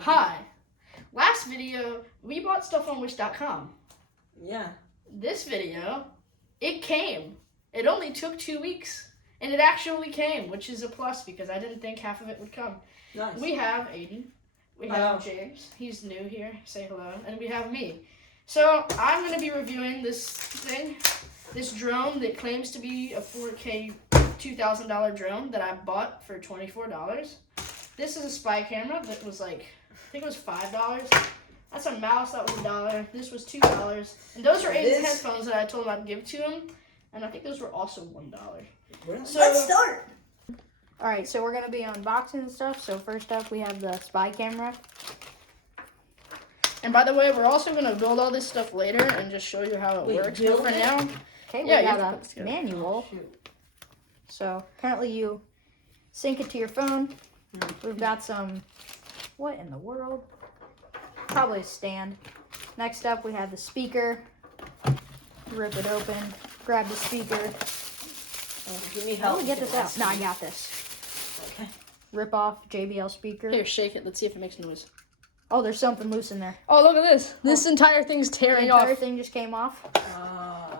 Hi. Last video, we bought stuff on Wish.com. Yeah. This video, it came. It only took 2 weeks. And it actually came, which is a plus because I didn't think half of it would come. Nice. We have Aiden. We have James. He's new here. Say hello. And we have me. So I'm going to be reviewing this thing. This drone that claims to be a 4K $2,000 drone that I bought for $24. This is a spy camera that was like, I think it was $5. That's a mouse, that was $1. This was $2. And those are Aiden's headphones that I told him I'd give to him. And I think those were also $1. So, let's start. Alright, so we're going to be unboxing and stuff. So first up, we have the spy camera. And by the way, we're also going to build all this stuff later and just show you how it works. But for now, okay, yeah, we got a manual. So apparently you sync it to your phone. We've got some, what in the world? Probably a stand. Next up, we have the speaker. Rip it open. Grab the speaker. Give me How help. do we get this out? No, I got this. Okay. Rip off JBL speaker. here, shake it. Let's see if it makes noise. Oh, there's something loose in there. Oh, look at this. This entire thing's The tearing entire off. thing just came off.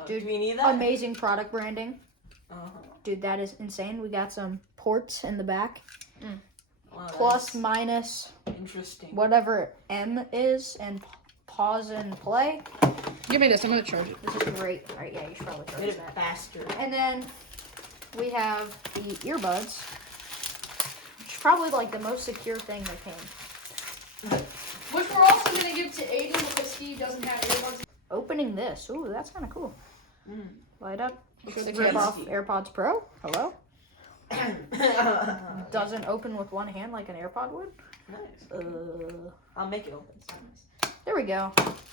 Do we need that? Amazing product branding. Uh-huh. Dude, that is insane. We got some ports in the back. Wow, Plus, that's minus, interesting. whatever M is, and pause and play. Give me this. I'm going to charge it. This is great. All right, yeah, you should probably Get charge it that. faster. And then we have the earbuds, which is probably like the most secure thing that came. Which we're also going to give to Aiden because he doesn't have earbuds. Opening this. Ooh, that's kind of cool. Light up. Because the Rip camera. off AirPods Pro. Hello. Doesn't open with one hand like an AirPod would. Nice. I'll make it open. So nice. There we go.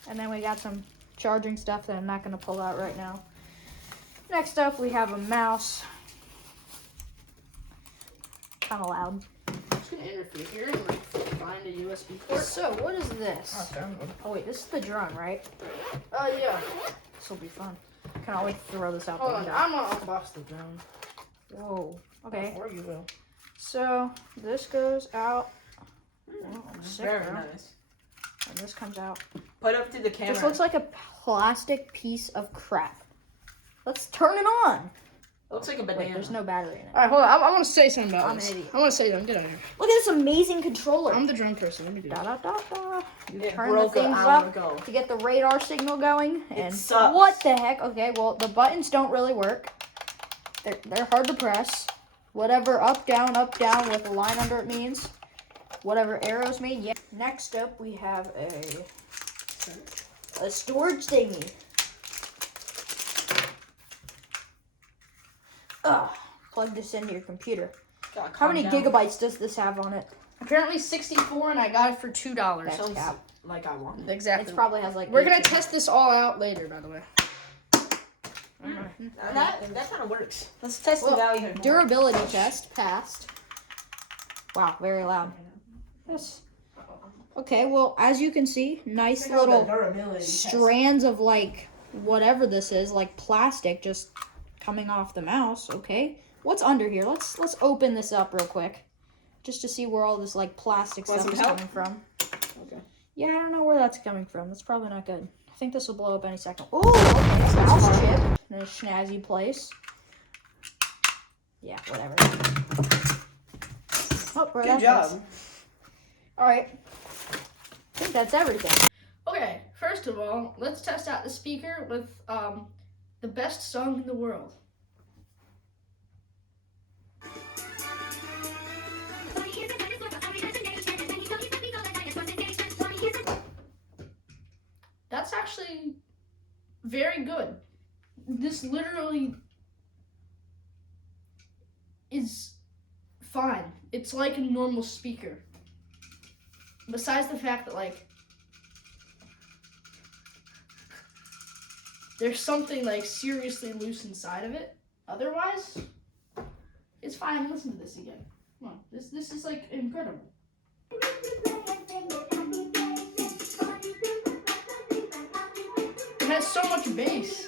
And then we got some charging stuff that I'm not going to pull out right now. Next up, we have a mouse. Kind of loud. I'm just going to interfere here and like, find a USB port. So, what is this? Oh, wait, this is the drone, right? Yeah. This will be fun. Can always throw this out the Hold on. window. I'm going to unbox the drone. Whoa. Okay. Or you will. So, this goes out. Oh, sick, Very bro. nice. And this comes out. Put up to the camera. This looks like a plastic piece of crap. Let's turn it on. Looks like a banana. Wait, there's no battery in it. All right, hold on. I want to say something about I'm this. an idiot. I want to say something. Get out of here. Look at this amazing controller. I'm the drone person. Let me do Da that. da da da. You It turn the broke an things hour up ago. to get the radar signal going. And sucks. what the heck? Okay, well the buttons don't really work. They're hard to press. Whatever up down with a line under it means. Whatever arrows mean. Yeah. Next up we have a storage thingy. Plug this into your computer. God, How calm many down. gigabytes does this have on it? Apparently 64, and I got it for $2. That's Sounds cap. like I want. Exactly. It probably has like. We're gonna 18. test this all out later, by the way. That kind of works. Let's test the Well, value. Durability test passed. Wow, very loud. Yes. Okay, well, as you can see, nice little strands of like whatever this is, like plastic, just coming off the mouse. Okay, what's under here? Let's open this up real quick, just to see where all this like plastic Want stuff some is help? coming from. Okay. Yeah, I don't know where that's coming from. That's probably not good. I think this will blow up any second. Oh, okay, mouse chip in a snazzy place. Yeah, whatever. Oh, bro, Good job. All right. I think that's everything. Okay, first of all, let's test out the speaker with the best song in the world. That's actually very good. This literally is fine. It's like a normal speaker. Besides the fact that, like, there's something, like, seriously loose inside of it. Otherwise, it's fine. Listen to this again. Come on. This is, like, incredible. It has so much bass.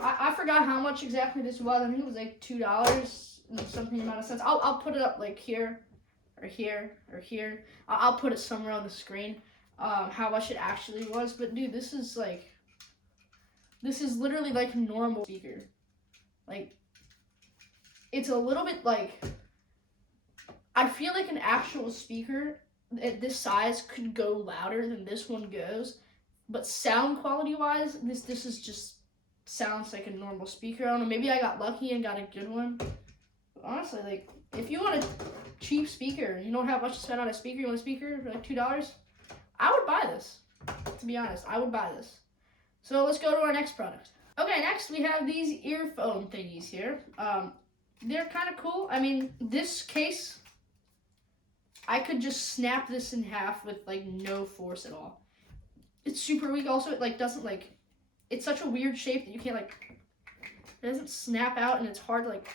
I forgot how much exactly this was. I think it was like $2 and something amount of cents. I'll put it up like here or here, or here. I'll put it somewhere on the screen, how much it actually was. But dude, this is literally like a normal speaker. Like, it's a little bit like, I feel like an actual speaker at this size could go louder than this one goes. But sound quality wise, this is just sounds like a normal speaker. I don't know, maybe I got lucky and got a good one. But honestly, like, if you want a cheap speaker, you don't have much to spend on a speaker, you want a speaker for like $2, I would buy this. To be honest, I would buy this. So let's go to our next product. Okay, next we have these earphone thingies here. They're kind of cool. I mean, this case, I could just snap this in half with like no force at all. It's super weak. Also, it like doesn't like, it's such a weird shape that you can't like, it doesn't snap out, and it's hard to like,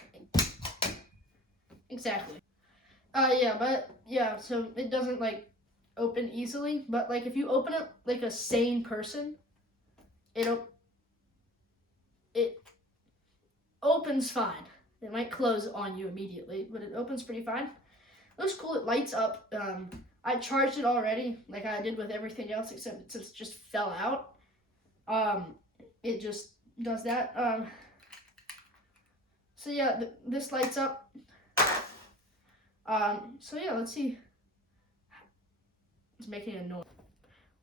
exactly. So it doesn't like open easily, but like if you open it like a sane person, it opens fine. It might close on you immediately, but it opens pretty fine. It looks cool. It lights up. I charged it already, like I did with everything else, except since it just fell out. It just does that. So yeah, this lights up. So yeah, let's see. It's making a noise.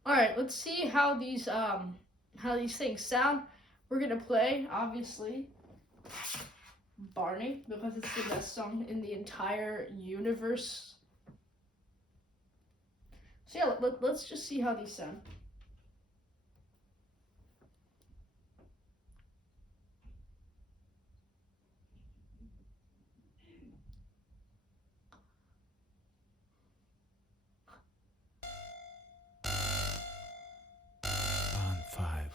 All right, let's see how these things sound. We're gonna play, obviously, Barney, because it's the best song in the entire universe. So yeah, let's just see how these sound. On 5.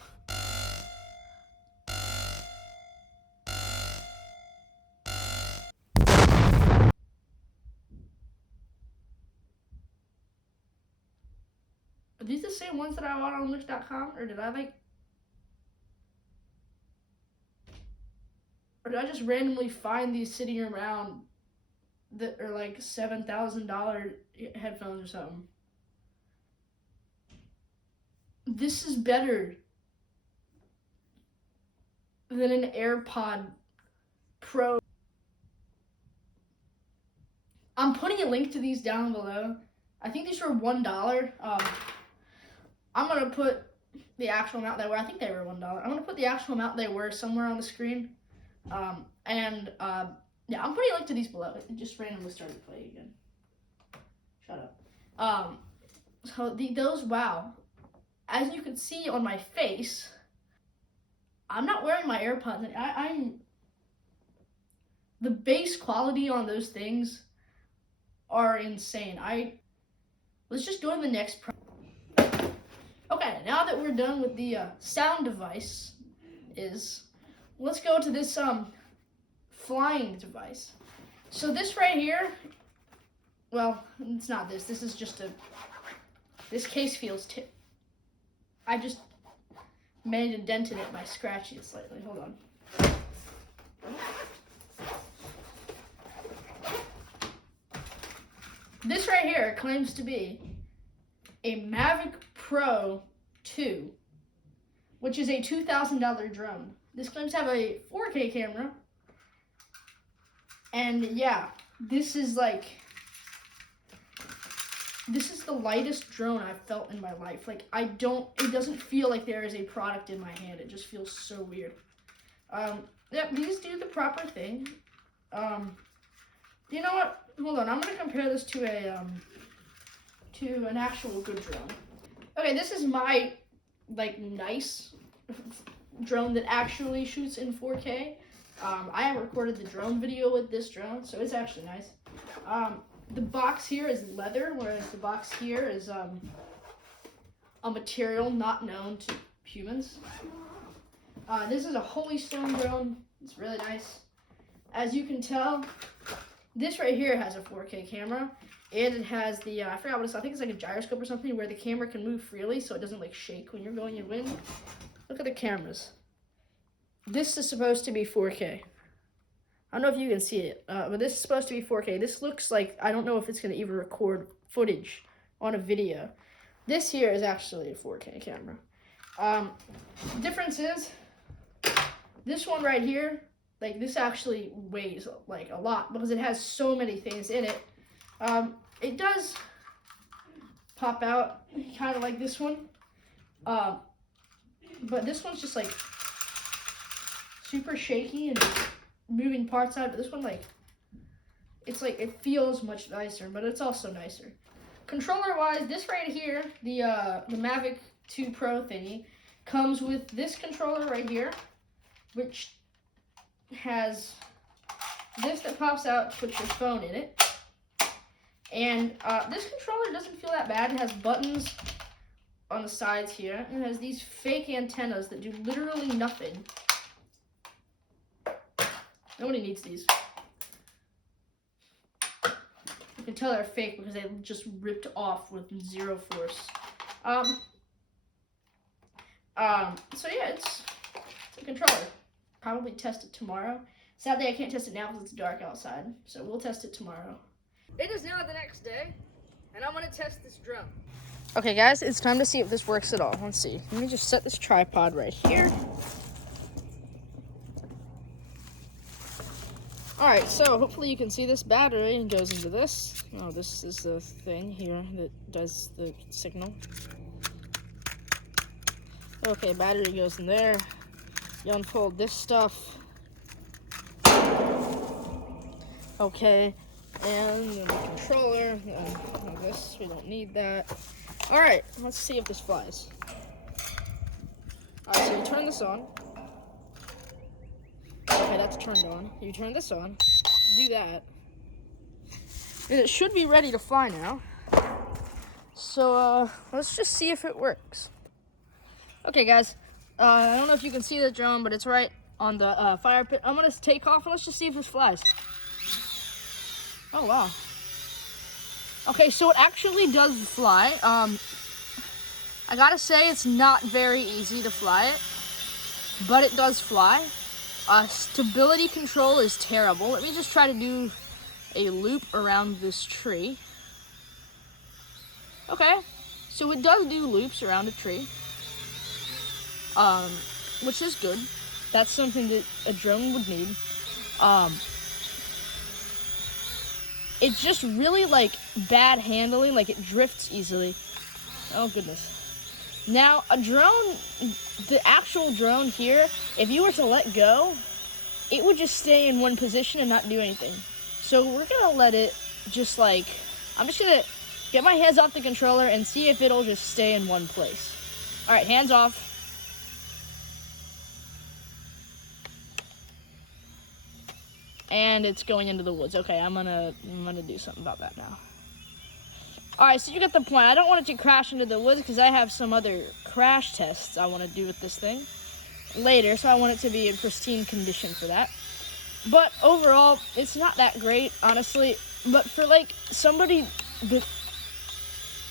Are these the same ones that I bought on Wish.com, or did I just randomly find these sitting around that are like $7,000 headphones or something? This is better than an AirPod Pro. I'm putting a link to these down below. I think these were $1. I'm gonna put the actual amount they were. I think they were $1. I'm gonna put the actual amount they were somewhere on the screen. Yeah, I'm putting a link to these below. It just randomly started playing again. Shut up. So those, wow. As you can see on my face, I'm not wearing my AirPods. The bass quality on those things are insane. Let's just go to the next Okay, now that we're done with the sound device, let's go to this flying device. So this right here, well, it's not this. This is just this case feels I just made a dent in it by scratching it slightly. Hold on. This right here claims to be a Mavic Pro 2, which is a $2,000 drone. This claims to have a 4K camera. And yeah, this is the lightest drone I've felt in my life. Like, it doesn't feel like there is a product in my hand. It just feels so weird. Yeah, these do the proper thing. You know what? Hold on, I'm gonna compare this to an actual good drone. Okay, this is my, nice drone that actually shoots in 4K. I have recorded the drone video with this drone, so it's actually nice. The box here is leather, whereas the box here is a material not known to humans. This is a Holy Stone drone. It's really nice. As you can tell, this right here has a 4K camera, and it has the, I forgot what it's, I think it's like a gyroscope or something, where the camera can move freely so it doesn't shake when you're going in wind. Look at the cameras. This is supposed to be 4K. I don't know if you can see it, but this is supposed to be 4K. This looks like, I don't know if it's going to even record footage on a video. This here is actually a 4K camera. Difference is, this one right here, like this actually weighs like a lot because it has so many things in it. It does pop out kind of like this one, but this one's just like super shaky and moving parts out. But this one, like, it's like it feels much nicer, but it's also nicer. Controller wise, this right here, the Mavic 2 Pro thingy, comes with this controller right here, which has this that pops out to put your phone in it. And this controller doesn't feel that bad. It has buttons on the sides here. And it has these fake antennas that do literally nothing. Nobody needs these. You can tell they're fake because they just ripped off with zero force. So yeah, it's a controller. Probably test it tomorrow. Sadly, I can't test it now because it's dark outside. So we'll test it tomorrow. It is now the next day, and I'm gonna test this drone. Okay, guys, it's time to see if this works at all. Let's see. Let me just set this tripod right here. All right, so hopefully you can see this battery and goes into this. Oh, this is the thing here that does the signal. Okay, battery goes in there. You unfold this stuff. Okay, and then the controller. This, we don't need that. All right, let's see if this flies. All right, so you turn this on. Okay, that's turned on. You turn this on. Do that. And it should be ready to fly now. So, let's just see if it works. Okay, guys. I don't know if you can see the drone, but it's right on the fire pit. I'm gonna take off and let's just see if this flies. Oh, wow. Okay, so it actually does fly. I gotta say it's not very easy to fly it, but it does fly. Stability control is terrible. Let me just try to do a loop around this tree. Okay, so it does do loops around a tree. Which is good. That's something that a drone would need. It's just really like bad handling, like it drifts easily. Oh goodness. Now a drone, the actual drone here, if you were to let go, it would just stay in one position and not do anything. So we're gonna let it just like, I'm just gonna get my hands off the controller and see if it'll just stay in one place. All right, hands off. And it's going into the woods. Okay, I'm gonna do something about that now. All right, so you get the point. I don't want it to crash into the woods because I have some other crash tests I want to do with this thing later, so I want it to be in pristine condition for that. But overall, it's not that great, honestly. But for like somebody that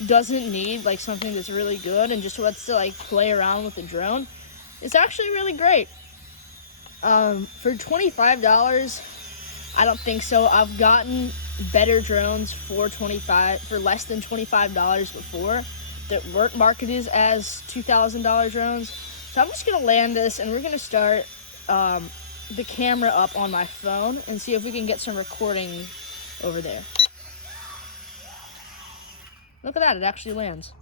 doesn't need like something that's really good and just wants to like play around with the drone, it's actually really great. For $25, I don't think so. I've gotten better drones for less than $25 before that weren't marketed as $2,000 drones. So I'm just gonna land this and we're gonna start the camera up on my phone and see if we can get some recording over there. Look at that, it actually lands.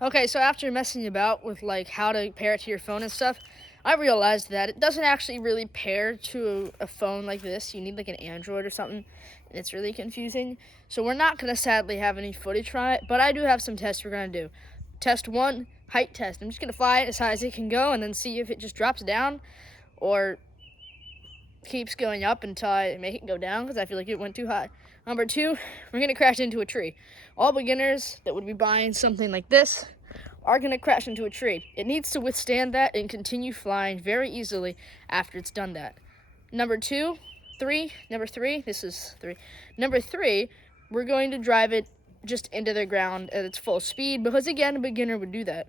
Okay, so after messing about with like how to pair it to your phone and stuff, I realized that it doesn't actually really pair to a phone like this. You need like an Android or something, and it's really confusing. So we're not gonna sadly have any footage from it, but I do have some tests we're gonna do. Test 1, height test. I'm just gonna fly it as high as it can go and then see if it just drops down or keeps going up until I make it go down because I feel like it went too high. Number 2, we're gonna crash into a tree. All beginners that would be buying something like this are going to crash into a tree. It needs to withstand that and continue flying very easily after it's done that. Number 3, this is 3. Number 3, we're going to drive it just into the ground at its full speed because, again, a beginner would do that.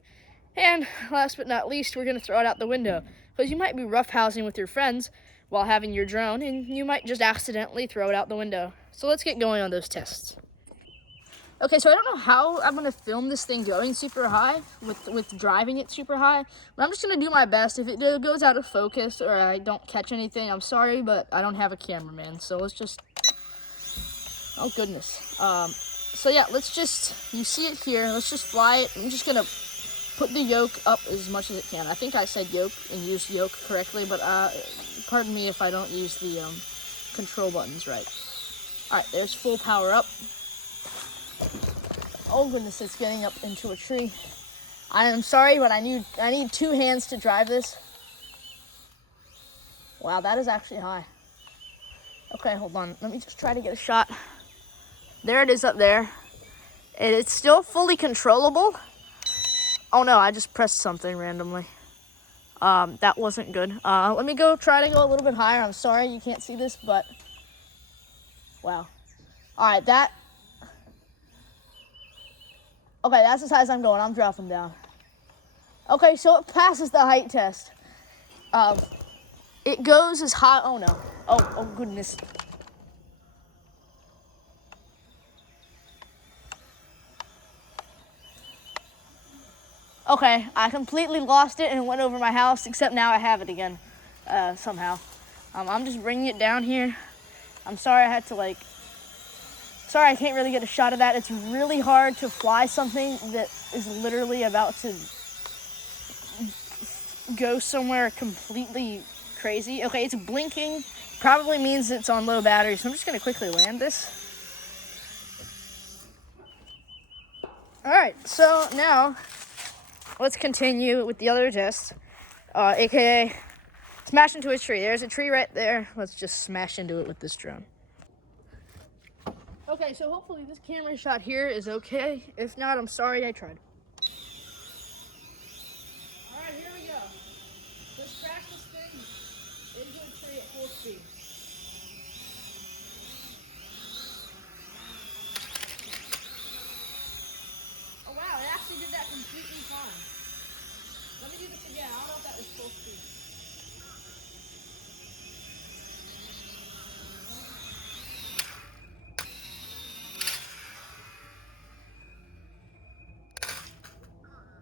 And last but not least, we're going to throw it out the window because you might be roughhousing with your friends while having your drone, and you might just accidentally throw it out the window. So let's get going on those tests. Okay, so I don't know how I'm gonna film this thing going super high with driving it super high, but I'm just gonna do my best. If it goes out of focus or I don't catch anything, I'm sorry, but I don't have a cameraman, so let's just, oh goodness. So yeah, let's just, you see it here, let's just fly it. I'm just gonna put the yoke up as much as it can. I think I said yoke and used yoke correctly, but pardon me if I don't use the control buttons right. All right, there's full power up. Oh goodness, it's getting up into a tree. I am sorry, but I need 2 hands to drive this. Wow, that is actually high. Okay, hold on. Let me just try to get a shot. There it is up there. And it's still fully controllable. Oh no, I just pressed something randomly. That wasn't good. Let me try to go a little bit higher. I'm sorry you can't see this, but wow. All right, okay, that's as high as I'm going. I'm dropping down. Okay, so it passes the height test. It goes as high. Oh no. Oh goodness. Okay, I completely lost it and it went over my house, except now I have it again, somehow. I'm just bringing it down here. I'm sorry I had to sorry I can't really get a shot of that. It's really hard to fly something that is literally about to go somewhere completely crazy. Okay, it's blinking, probably means it's on low battery, so I'm just gonna quickly land this. All right, so now, let's continue with the other test, aka smash into a tree. There's a tree right there. Let's just smash into it with this drone. Okay, so hopefully this camera shot here is okay. If not, I'm sorry, I tried. All right, here we go. Let's crash this thing into a tree at full speed. Oh wow, it actually did that completely fine. Let me do this again. I don't know if that was full speed.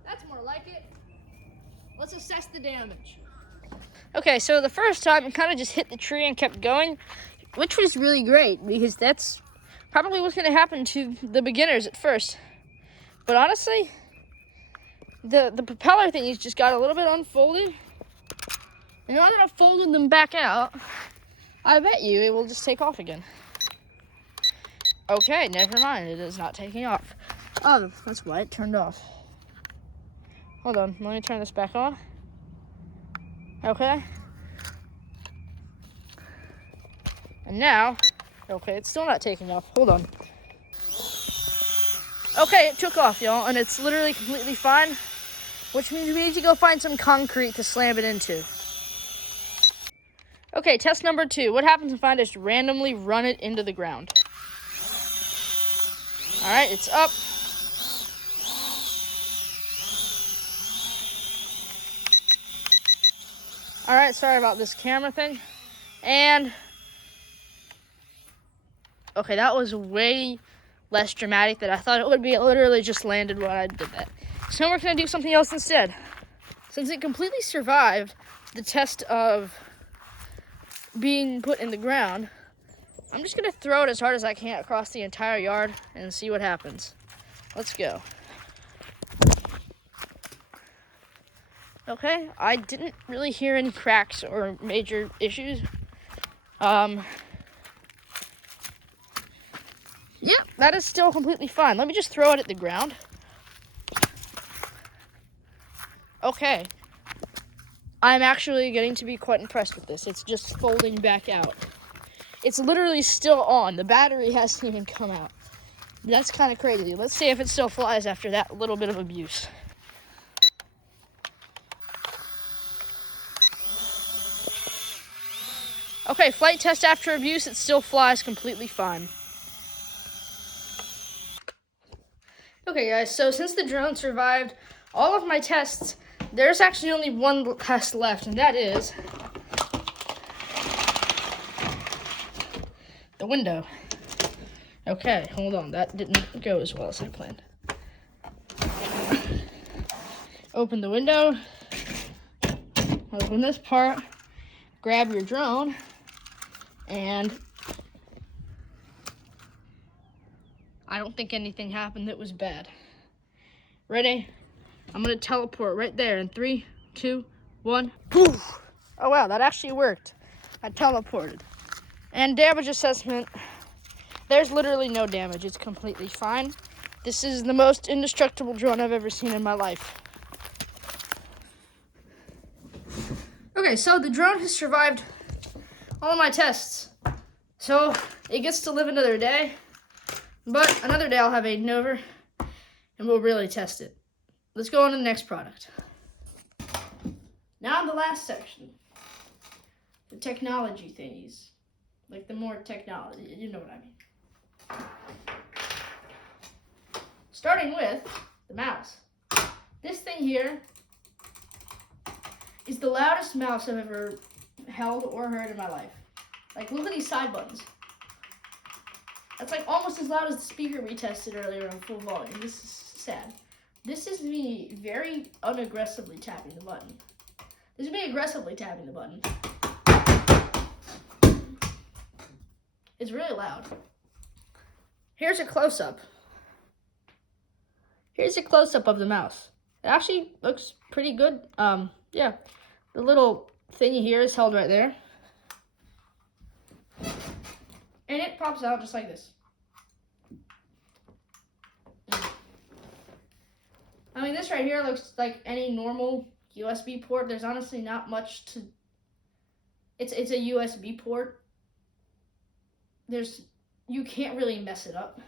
That's more like it. Let's assess the damage. Okay, so the first time it kind of just hit the tree and kept going, which was really great because that's probably what's going to happen to the beginners at first. But honestly, the propeller thingies just got a little bit unfolded. And now that I've folded them back out, I bet you it will just take off again. Okay, never mind. It is not taking off. Oh, that's why it turned off. Hold on, let me turn this back on. Okay. And now, okay, it's still not taking off. Hold on. Okay, it took off, y'all, and it's literally completely fine, which means we need to go find some concrete to slam it into. Okay, test number 2. What happens if I just randomly run it into the ground? All right, it's up. All right, sorry about this camera thing. And, okay, that was way less dramatic than I thought it would be. It literally just landed when I did that. So now we're gonna do something else instead. Since it completely survived the test of being put in the ground, I'm just gonna throw it as hard as I can across the entire yard and see what happens. Let's go. Okay, I didn't really hear any cracks or major issues. Yeah, that is still completely fine. Let me just throw it at the ground. Okay. I'm actually getting to be quite impressed with this. It's just folding back out. It's literally still on. The battery hasn't even come out. That's kind of crazy. Let's see if it still flies after that little bit of abuse. Okay, flight test after abuse, it still flies completely fine. Okay guys, so since the drone survived all of my tests, there's actually only one test left, and that is window. Okay, hold on. That didn't go as well as I planned. Open the window. Open this part. Grab your drone. And I don't think anything happened that was bad. Ready? I'm gonna teleport right there in 3, 2, 1. Poof! Oh wow, that actually worked. I teleported. And damage assessment, there's literally no damage. It's completely fine. This is the most indestructible drone I've ever seen in my life. Okay, so the drone has survived all of my tests. So it gets to live another day, but another day I'll have Aiden over and we'll really test it. Let's go on to the next product. Now the last section, the technology thingies, like the more technology, you know what I mean. Starting with the mouse. This thing here is the loudest mouse I've ever held or heard in my life. Like, look at these side buttons. That's like almost as loud as the speaker we tested earlier on full volume. This is sad. This is me very unaggressively tapping the button. This is me aggressively tapping the button. It's really loud. Here's a close-up. Here's a close-up of the mouse. It actually looks pretty good. Yeah, the little thingy here is held right there. And it pops out just like this. I mean, this right here looks like any normal USB port. There's honestly not much to... It's a USB port. You can't really mess it up.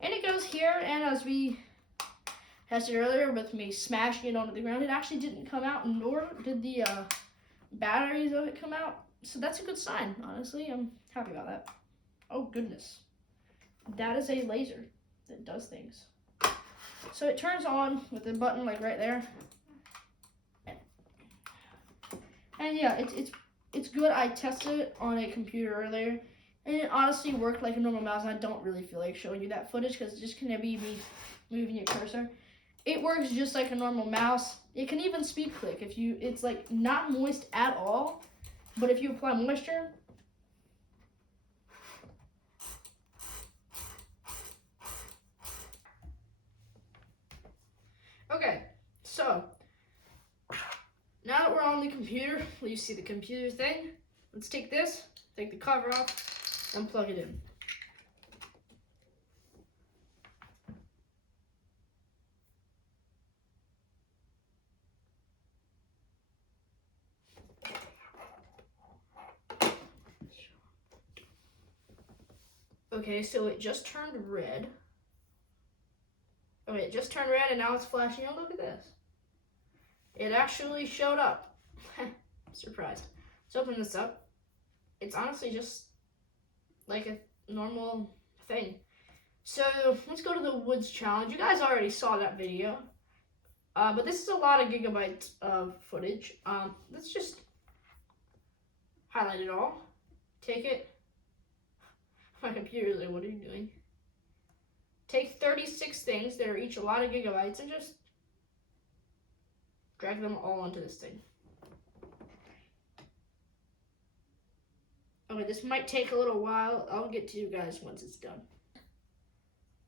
And it goes here, and as we tested earlier with me smashing it onto the ground, it actually didn't come out, nor did the batteries of it come out. So that's a good sign, honestly. I'm happy about that. Oh, goodness. That is a laser that does things. So it turns on with the button, like, right there. And yeah, it's good. I tested it on a computer earlier, and it honestly worked like a normal mouse. I don't really feel like showing you that footage because it's just going to be me moving your cursor. It works just like a normal mouse. It can even speed click. It's like not moist at all, but if you apply moisture, okay, so now that we're on the computer, you see the computer thing. Let's take this, take the cover off, and plug it in. Okay, so it just turned red. Okay, it just turned red and now it's flashing. Oh, look at this. It actually showed up. Surprised. Let's open this up. It's honestly just like a normal thing. So let's go to the Woods Challenge. You guys already saw that video. But this is a lot of gigabytes of footage. Let's just highlight it all. Take it. My computer's like, what are you doing? Take 36 things that are each a lot of gigabytes and just drag them all onto this thing. Okay, this might take a little while. I'll get to you guys once it's done.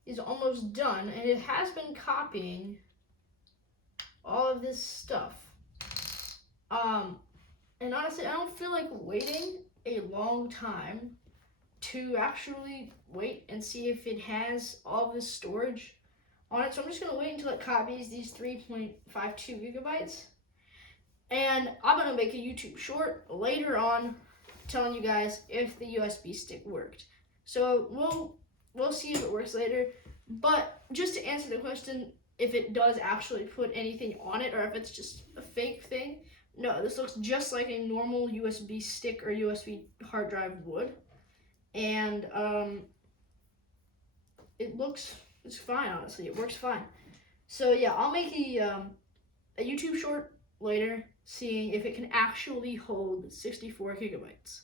It's almost done, and it has been copying all of this stuff. And honestly, I don't feel like waiting a long time to actually wait and see if it has all this storage on it. So I'm just going to wait until it copies these 3.52 gigabytes. And I'm going to make a YouTube short later on telling you guys if the USB stick worked. So we'll see if it works later. But just to answer the question, if it does actually put anything on it or if it's just a fake thing, no, this looks just like a normal USB stick or USB hard drive would. And it's fine, honestly. It works fine. So yeah, I'll make a YouTube short later, seeing if it can actually hold 64 gigabytes.